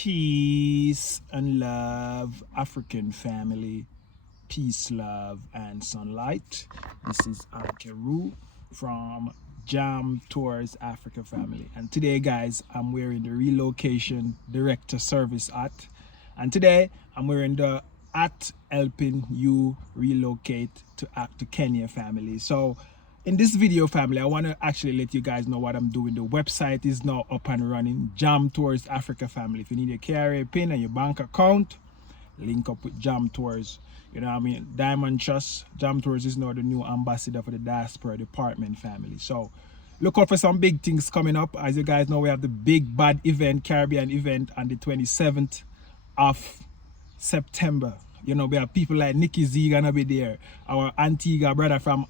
Peace and love, African family. Peace, love, and sunlight. This is Ankeru from Jam Tours Africa family. And today, guys, I'm wearing the Relocation Director Service hat. And today, I'm wearing the hat helping you relocate to Kenya family. So, in this video, family, I want to actually let you guys know what I'm doing. The website is now up and running. Jam Tours Africa family. If you need your KRA pin and your bank account, link up with Jam Tours. You know what I mean? Diamond Trust. Jam Tours is now the new ambassador for the Diaspora department family. So look out for some big things coming up. As you guys know, we have the big bad event, Caribbean event, on the 27th of September. You know, we have people like Nikki Z gonna be there. Our Antigua brother from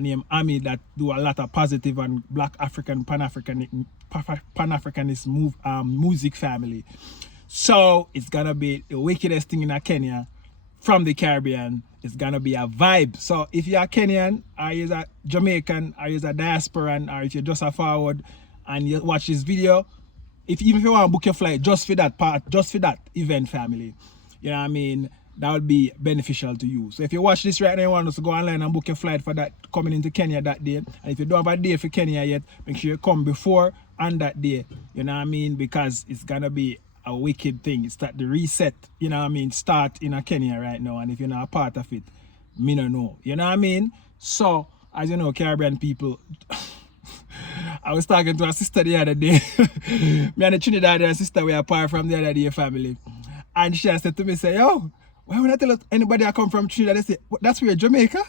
named Ami that do a lot of positive and Black African Pan-Africanist music family. So it's gonna be the wickedest thing in Kenya from the Caribbean. It's gonna be a vibe. So if you're a Kenyan, or you're a Jamaican, or you're a diasporan, or if you're just a forward and you watch this video, even if you want to book your flight just for that part, just for that event family, you know what I mean, that would be beneficial to you. So if you watch this right now, you want us to go online and book your flight for that coming into Kenya that day. And if you don't have a day for Kenya yet, make sure you come before and that day. You know what I mean? Because it's gonna be a wicked thing. It's that the reset, you know what I mean, start in a Kenya right now. And if you're not a part of it, me no know. You know what I mean? So, as you know, Caribbean people, I was talking to a sister the other day. Me and the Trinidadian sister we are apart from the other day family. And she said to me, say, yo, why would I tell anybody I come from Trinidad? They say, that's where Jamaica?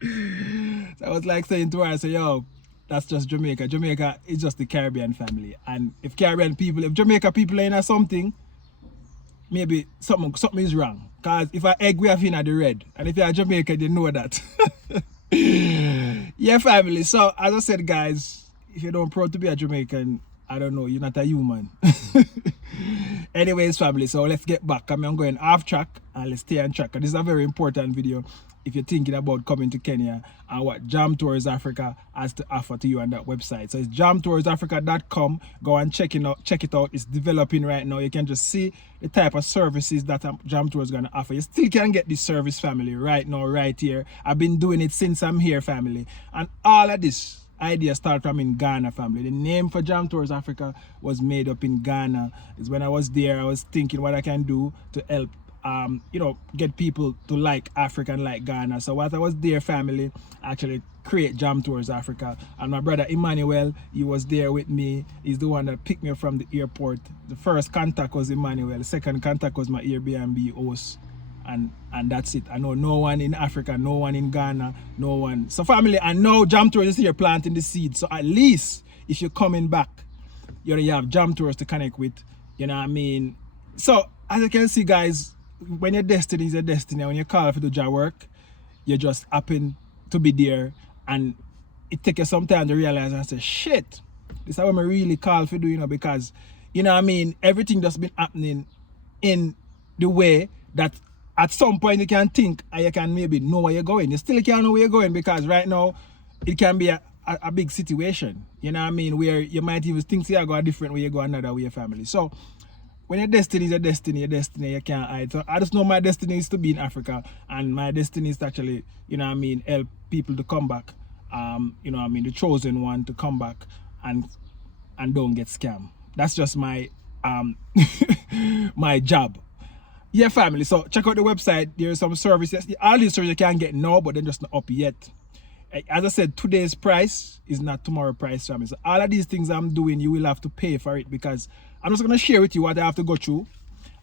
So I was like saying to her, I say, yo, that's just Jamaica. Jamaica is just the Caribbean family. And if Jamaica people are in something, maybe something is wrong. Because if I egg, we have in the red. And if you're Jamaica, they know that. Yeah, family. So, as I said, guys, if you don't proud to be a Jamaican, I don't know, you're not a human. Anyways, family, so let's get back. I'm going off track and let's stay on track. This is a very important video if you're thinking about coming to Kenya and what Jam Tours Africa has to offer to you on that website. So it's jamtoursafrica.com. Go and check it out. It's developing right now. You can just see the type of services that Jam Tours is going to offer. You still can get this service, family, right now, right here. I've been doing it since I'm here, family. And all of this idea started from in Ghana, family. The name for Jam Tours Africa was made up in Ghana. It's when I was there, I was thinking what I can do to help you know, get people to like Africa and like Ghana. So while I was there, family, I actually create Jam Tours Africa. And my brother Emmanuel, he was there with me. He's the one that picked me up from the airport. The first contact was Emmanuel. The second contact was my Airbnb host. And that's it. I know no one in Africa, no one in Ghana, no one. So family, I know Jam Tours is here planting the seed. So at least if you're coming back, you have Jam Tours to connect with. You know what I mean? So as you can see, guys, when your destiny is your destiny, when you call for the job work, you just happen to be there, and it takes you some time to realize and say, shit, this is what I really call for do, you know, because, you know what I mean, everything that's been happening in the way that at some point you can think and you can maybe know where you're going. You still can't know where you're going because right now it can be a big situation, you know what I mean, where you might even think you go a different way, you go another way, family. So when your destiny is your destiny, you can't hide. So I just know my destiny is to be in Africa, and my destiny is to actually, you know what I mean, help people to come back, you know what I mean, the chosen one to come back and don't get scammed. That's just my my job. Yeah, family, so check out the website. There's some services, all these services you can get now, but they're just not up yet. As I said, today's price is not tomorrow's price, family. So all of these things I'm doing, you will have to pay for it, because I'm just going to share with you what I have to go through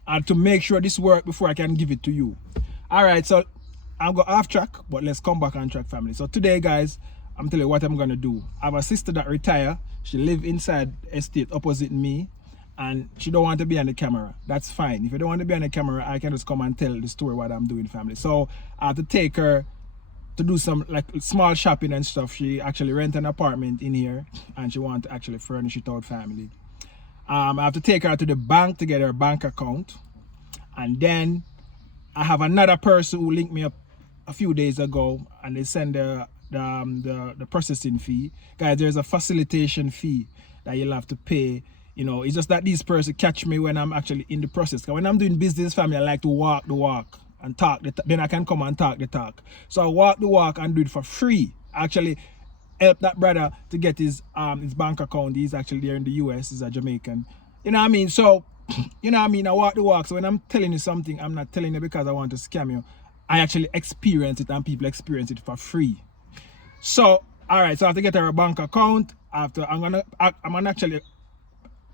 and to make sure this works before I can give it to you. All right, so I'm going off track, but let's come back on track, family. So today, guys, I'm telling you what I'm going to do. I have a sister that retired. She live inside estate opposite me, and she don't want to be on the camera. That's fine. If you don't want to be on the camera, I can just come and tell the story what I'm doing, family. So I have to take her to do some like small shopping and stuff. She actually rent an apartment in here, and she want to actually furnish it out, family. I have to take her to the bank to get her bank account, and then I have another person who linked me up a few days ago, and they send the processing fee. Guys, there's a facilitation fee that you'll have to pay You know, it's just that these persons catch me when I'm actually in the process. When I'm doing business, family, I like to walk the walk and talk. Then I can come and talk the talk. So I walk the walk and do it for free. Actually, help that brother to get his bank account. He's actually there in the US. He's a Jamaican. You know what I mean? So, you know what I mean? I walk the walk. So when I'm telling you something, I'm not telling you because I want to scam you. I actually experience it and people experience it for free. So, all right. So I have to get her bank account. I'm gonna actually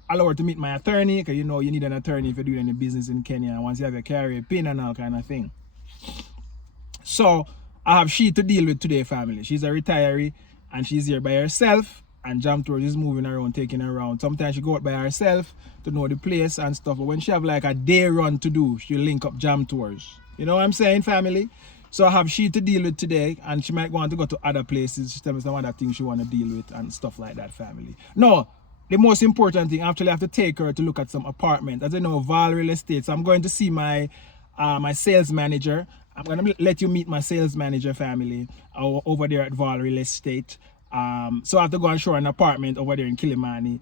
allow her to meet my attorney, because you know you need an attorney if you're doing any business in Kenya. Once you have your carrier pin and all kind of thing. So I have she to deal with today, family. She's a retiree and she's here by herself, and Jam Tours is moving around, taking her around. Sometimes she go out by herself to know the place and stuff, but when she have like a day run to do, she'll link up Jam Tours. You know what I'm saying, family? So I have she to deal with today, and she might want to go to other places. She tell me some other things she want to deal with and stuff like that, family. No, the most important thing, actually I have to take her to look at some apartment. As you know, Val Real Estate. So I'm going to see my my sales manager. I'm going to let you meet my sales manager, family, over there at Val Real Estate. So I have to go and show her an apartment over there in Kilimani.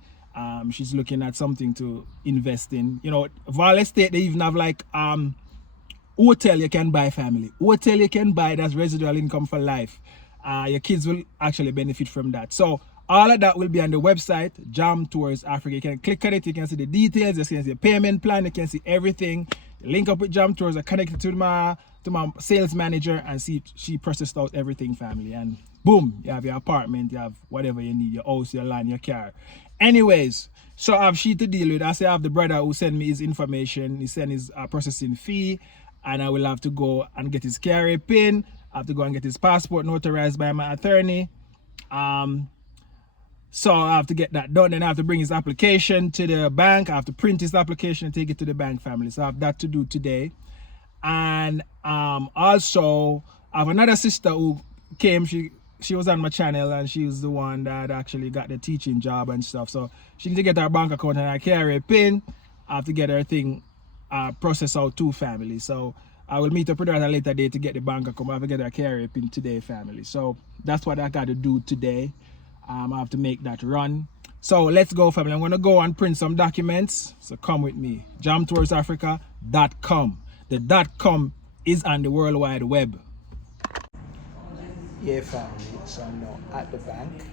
She's looking at something to invest in. You know, Val Estate, they even have like hotel you can buy, family. Hotel you can buy, that's residual income for life. Your kids will actually benefit from that. So all of that will be on the website, Jam Tours Africa. You can click on it, you can see the details, you can see the payment plan, you can see everything. Link up with Jam Tours, I connect it to my sales manager, and see she processed out everything, family. And boom, you have your apartment, you have whatever you need, your house, your land, your car. Anyways, so I have she to deal with. I say I have the brother who sent me his information. He sent his processing fee, and I will have to go and get his carrier pin. I have to go and get his passport notarized by my attorney. So I have to get that done. Then I have to bring his application to the bank. I have to print his application and take it to the bank, family. So I have that to do today. And also I have another sister who came. She was on my channel, and she was the one that actually got the teaching job and stuff. So she needs to get her bank account and her carrier pin. I have to get her thing processed out too, family. So I will meet up with her at a later date to get the bank account. I have to get her carrier pin today, family. So that's what I got to do today. I have to make that run. So let's go, family. I'm going to go and print some documents. So come with me. jamtoursafrica.com. The .com is on the World Wide Web. Yeah, family. So I'm now at the bank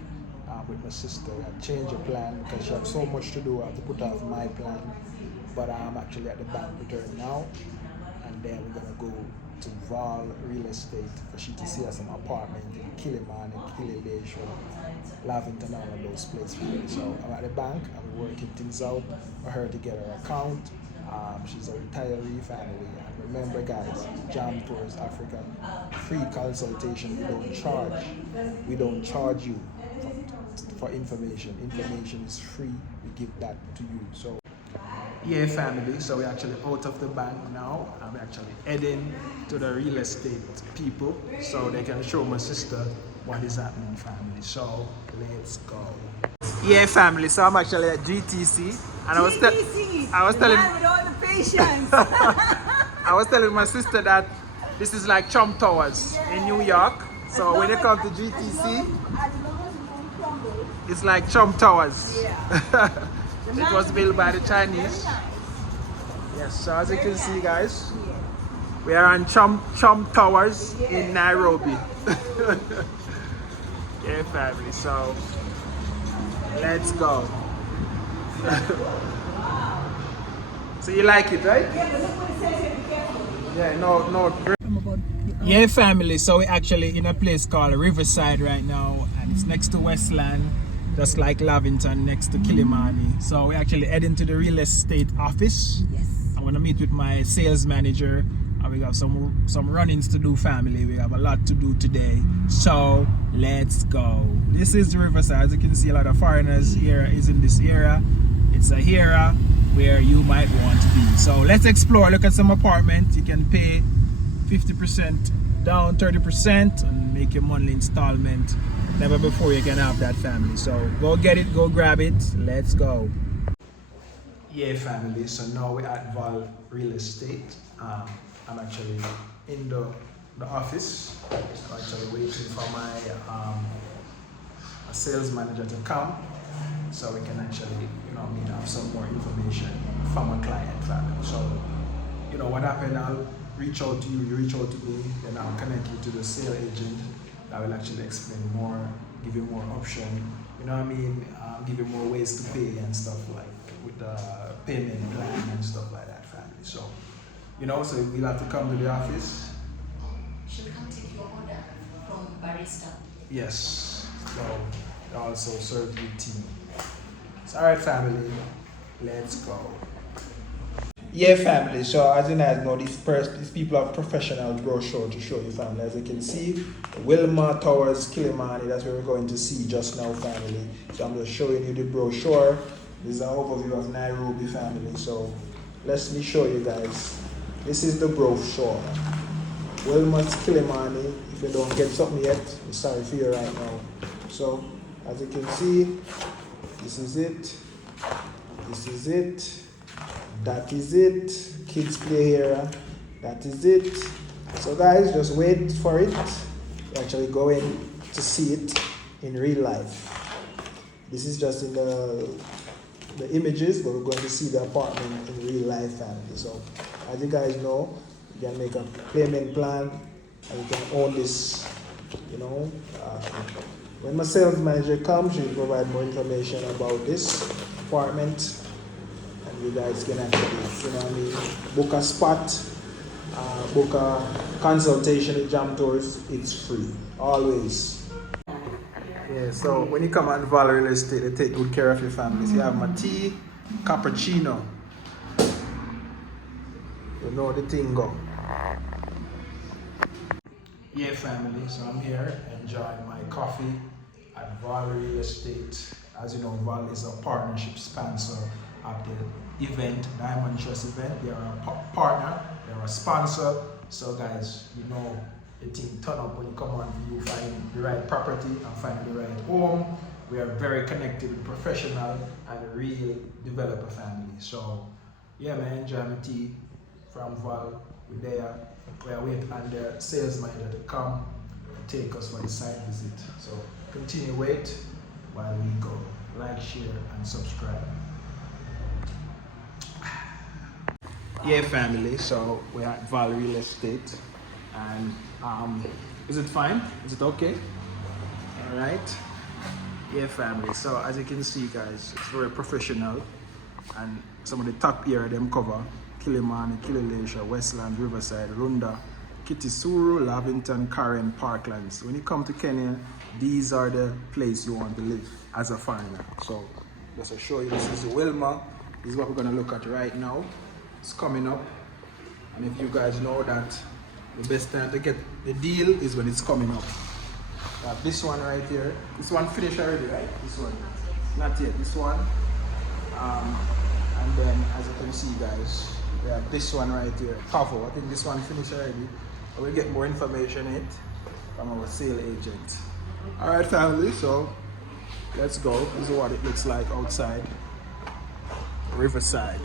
with my sister. I've changed the plan because she has so much to do. I have to put off my plan. But I'm actually at the bank with her now. And then we're going to go to Val Real Estate for she to see us some apartment in Kilimani, Kililation, Lavington, all of those places. So I'm at the bank, I'm working things out for her to get her account. She's a retiree, family. And remember, guys, Jam Tours Africa, free consultation. We don't charge you for information. Information is free. We give that to you. So yeah, family, so we're actually out of the bank now. I'm actually heading to the real estate people so they can show my sister what is happening, family. So let's go. Yeah, family, so I'm actually at GTC, and I was telling with all the patience. I was telling my sister that this is like Trump Towers in New York. So when you come to GTC, it's like Trump Towers. Yeah. It was built by the Chinese. Yes, so as you can see, guys, we are on Trump Towers in Nairobi. Yeah, family, so let's go. So you like it, right? Yeah, no. Yeah, family, so we're actually in a place called Riverside right now, and it's next to Westland. Just like Lavington next to Kilimani. So we're actually heading to the real estate office. Yes. I'm gonna meet with my sales manager, and we got some run-ins to do, family. We have a lot to do today. So let's go. This is the Riverside. As you can see, a lot of foreigners here is in this area. It's a area where you might want to be. So let's explore, look at some apartments. You can pay 50% down, 30%, and make your monthly installment. Never before you can have that, family. So go get it, go grab it. Let's go. Yeah, family. So now we're at Val Real Estate. I'm actually in the office. I'm actually waiting for my sales manager to come. so we can actually, have some more information from a client family. So, what happened, I'll reach out to you, you reach out to me, then I'll connect you to the sale agent that will actually explain more, give you more option, give you more ways to pay and stuff like with the payment plan and stuff like that, family. So, so we'll have to come to the office. Should come take your order from barista. Yes, so they also serve you tea. So, alright, family, let's go. Yeah, family, so as you guys know, these people are professional brochure to show you, family. As you can see, Wilma Towers, Kilimani, that's where we're going to see just now, family. So I'm just showing you the brochure. This is an overview of Nairobi, family. So let me show you guys. This is the brochure. Wilma's Kilimani. If you don't get something yet, I'm sorry for you right now. So as you can see, this is it. This is it. That is it. Kids play area. That is it. So guys, just wait for it. We're actually going to see it in real life. This is just in the images, but we're going to see the apartment in real life, family. So as you guys know, you can make a payment plan and you can own this. When my sales manager comes, she'll provide more information about this apartment. You guys can actually, book a spot, book a consultation with Jam Tours. It's free, always. Yeah, so when you come on Val Real Estate, they take good care of your families. You have my tea, cappuccino. You know the thing go. Yeah, family, so I'm here enjoying my coffee at Val Real Estate. As you know, Val is a partnership sponsor of the event, Diamond Trust event. They are a partner, they are a sponsor. So guys, the thing turn up when you come on, you find the right property and find the right home. We are very connected with professional and real developer family. So yeah, man, enjoy my tea from Val. We're there. We are waiting on the sales manager to come and take us for the site visit. So continue wait while we go. Like, share, and subscribe. Yeah, family, so we're at Val Real Estate, and is it fine? Is it okay? All right. Yeah, family, so as you can see, guys, it's very professional, and some of the top area them cover Kilimani, Kilelesha, Westland, Riverside, Runda, Kitisuru, Lavington, Karen, Parklands. When you come to Kenya, these are the places you want to live as a foreigner. So just to show you, this is the Wilma. This is what we're gonna look at right now. It's coming up, and if you guys know that the best time to get the deal is when it's coming up. This one right here, this one finished already, right? This one, not yet. This one, and then as you can see, guys, we have this one right here, Pavo. I think this one finished already. We'll get more information in it from our sale agent. All right, family. So let's go. This is what it looks like outside Riverside.